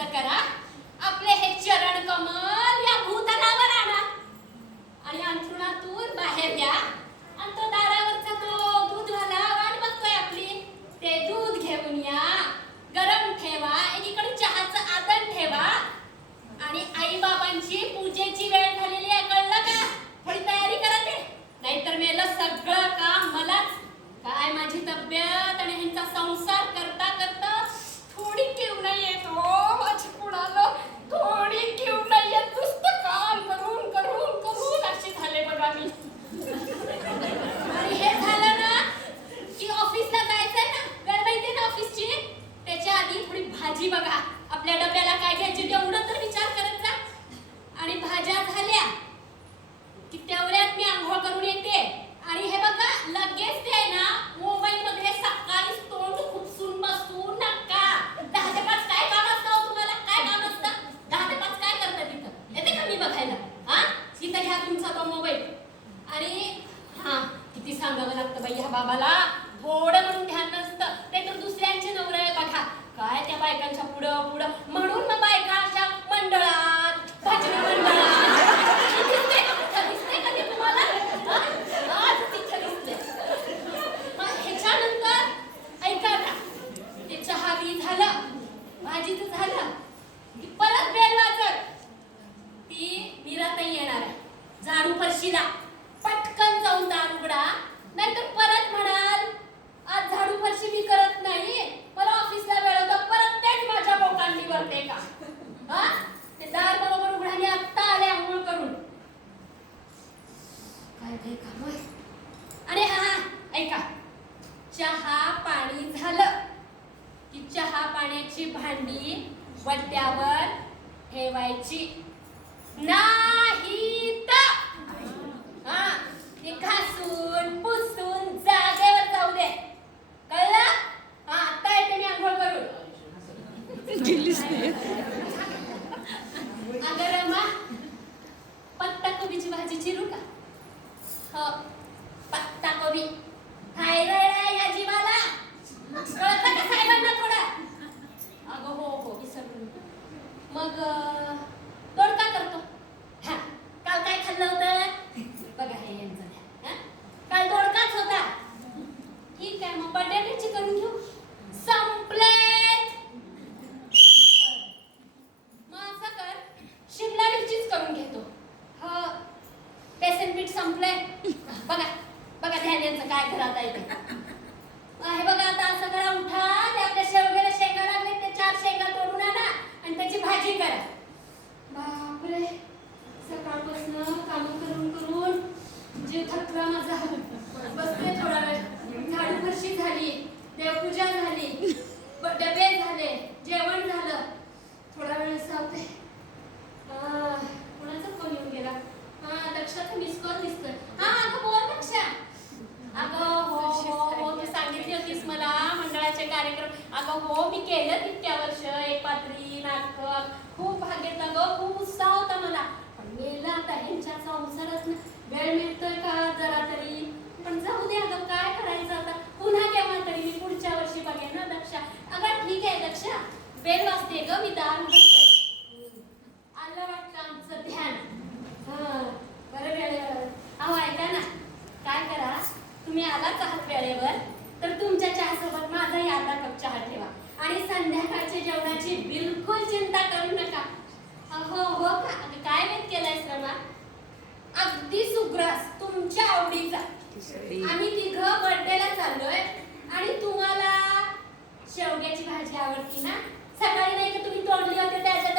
असं करा, आपले हे चरण कमल या भूतलावर आणा आणि अंथरुणातून बाहेर या आणि तो दारावरचा तो दूधवाला वाट बघतोय आपली, ते दूध घेऊन या, गरम ठेवा, एकीकडे चहाचं आदन ठेवा आणि आई बाबांची पूजेची वेळ झालेली आहे, कळलं का? थोडी तयारी करा ते, नाहीतर मेलं सगळं काम मलाच. काय माझी तब्येत आणि ह्यांचा संसार करता करता थोडी किव नाही येत हो माझी कुणाला, थोडी किव नाही येत, नुसतं काम करून करून करून अशी झाले बघा मी. आणि हे झालं ना की ऑफिसला जायचंय ना, वेळ माहिती ना ऑफिसची, त्याच्या आधी थोडी भाजी बघा, आपल्या डब्याला काय घ्यायची तेवढं तर विचार करत जा. आणि भाज्या झाल्या की तेवढ्यात मी आंघोळ करून येते आणि हे बघा लगेच ते ना मोबाईल मध्ये सकाळी तोंड खुपसून बसू नका. 10 ते 5 काय काम असतं तुम्हाला, काय काम असतं? 10 ते 5 काय करता तिथं, येते का मी बघायला? हा, इथं घ्या तुमचा तो मोबाईल. आणि हा, किती सांगावं लागतं बाई ह्या बाबाला, थोडं म्हणून ध्यान नसतं, ते तर दुसऱ्यांचे नवरे आहे बघा, काय त्या बायकांच्या पुढं पुढं, म्हणून मग बायका अशा मंडळात, भजन मंडळात दिसते कधी तुम्हाला? तिथे दिसते. मग ह्याच्यानंतर ऐका ना, ते चहावी झालं, भाजीचं झालं की परत बेल वाजत, ती मीराताई येणार आहे झाडू फरशीला, पटकन जाऊन दार उघडा, नाहीतर परत म्हणाल आज झाडू फरशी मी करत नाही, मला ऑफिसला वेळ होता, परत तेच माझ्या बोकांडी करते का? हा, ते दार बरोबर उघडाने आत्ता आले आंघोळ करून, काय काय काम आहे. आणि हा ऐका, चहा पाणी झालं की चहा पाण्याची भांडी वट्यावर ठेवायची नाही तर हा, ते घासून पुसून जागेवर जाऊ दे, कळलं? हा, आता येते मी आंघोळ करून. अगं रमा, पत्ता कोबीची भाजी चिरू का? हो, पत्ता कोबी थायरॉइड आहे या जीवाला, कळतं का साहेबांना थोडं? अगं हो हो विसरलो. मग दोडका करतो. हा, काल काय खाल्लं होतं बघा, हे यांचं द्या. काल दोडकाच होता. ठीक आहे, मग बटाट्याची करून घेऊ. संपले. मग असं कर, शिमला मिरचीच करून घेतो. हो, बेसन पीठ संपलंय. बघा बघा ध्यान यांचं काय घरात आहे ते. हे बघा आता असं करा, उठा, ते आपल्या शेवग्याला शेंगा लागले, ते 4 शेंगा तोडून आणा आणि त्याची भाजी करा. बापरे, सकाळपासून काम करून करून जीव थकला माझा. बसते थोडा वेळ, झाडू फरशी झाली, देवपूजा झाली, डबे झाले, जेवण झालं, थोडा वेळ सावते. कोणाचा फोन येऊन गेला? हा, दक्षाचा मिस कॉल दिसतोय. हा, अगं बोल दक्षा. अगं हो हो, तू सांगितली होतीस मला मंडळाचे कार्यक्रम. अगं हो, मी केलं तितक्या वर्ष, एक पात्री नाटक, खूप भाग घेतला गं, खूप उत्साह होता मला. पण गेलं आता ह्यांच्या संसारात वेळ मिळतोय का जरा तरी? पण जाऊ दे अगं, काय करायचं आता, पुन्हा केव्हा तरी मी पुढच्या वर्षी बघेन ना दक्षा. अगं ठीक आहे दक्षा, बेल वाजते ग, मी दार उघडते. आलं वाटतं आमचं ध्यान. बरं वेळेवर. अहो ऐका ना, काय करा, तुम्ही आलाच आहात वेळेवर तर तुमच्या चहासोबत माझाही अर्धा कप चहा ठेवा आणि संध्याकाळच्या जेवणाची बिलकुल चिंता करू नका. हो हो का, काय वेत केलाय रमा? अगदी सुग्रास, तुमच्या आवडीचा. आम्ही तिघं बर्थडेला चाललोय आणि तुम्हाला शेवग्याची भाजी आवडती ना? सकाळी नाही का तुम्ही तोडली होती त्याच्या